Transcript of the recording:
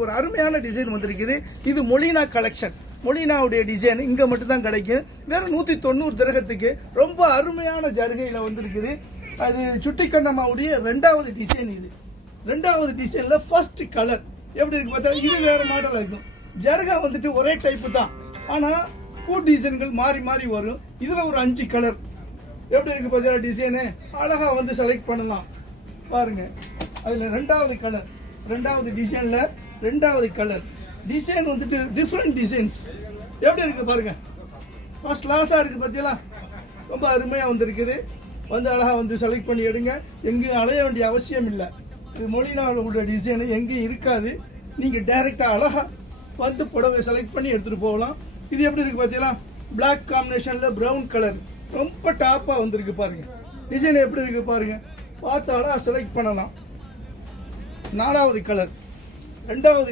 ஒரு அருமையான டிசைன் வந்திருக்குது. இது மொலினா கலெக்ஷன். மொலினாவுடைய டிசைன் இங்க மட்டும் தான் கிடைக்கும். வெறும் 190 திரகத்துக்கு ரொம்ப அருமையான ஜருகையில வந்திருக்குது. அது சுட்டி கண்ணம்மாவுடைய 2வது டிசைன். இது 2வது டிசைன்ல ஃபர்ஸ்ட் கலர் எப்படி இருக்கு பார்த்தா இது வேற மாடல் இருக்கும். ஜருகா வந்துட்டு ஒரே டைப் தான், ஆனா பூ டிசைன்கள் மாறி மாறி வரும். இதுல ஒரு 5 கலர் எப்படி இருக்கு பார்த்தா டிசைனு அழகா வந்து செலக்ட் பண்ணலாம் பாருங்க. அதுல 2வது கலர், 2வது டிசைன்ல 2வது கலர் டிசைன் வந்துட்டு டிஃப்ரெண்ட் டிசைன்ஸ் எப்படி இருக்கு பாருங்க. ஃபர்ஸ்ட் கிளாஸா இருக்கு பார்த்தீங்களா, ரொம்ப அருமையா வந்திருக்குது. வந்து அழகா வந்து செலக்ட் பண்ணி எடுங்க. எங்கேயும் அலைய வேண்டிய அவசியம் இல்லை. இது மொழினாவோட டிசைனு எங்கேயும் இருக்காது. நீங்க டைரக்டா அழகா வந்து புடவை செலக்ட் பண்ணி எடுத்துட்டு போகலாம். இது எப்படி இருக்கு பார்த்தீங்களா, பிளாக் காம்பினேஷன்ல பிரவுன் கலர் ரொம்ப டாப்பா வந்திருக்கு பாருங்க. டிசைன் எப்படி இருக்கு பாருங்க, பார்த்தாலும் செலக்ட் பண்ணலாம். 4வது கலர், 2வது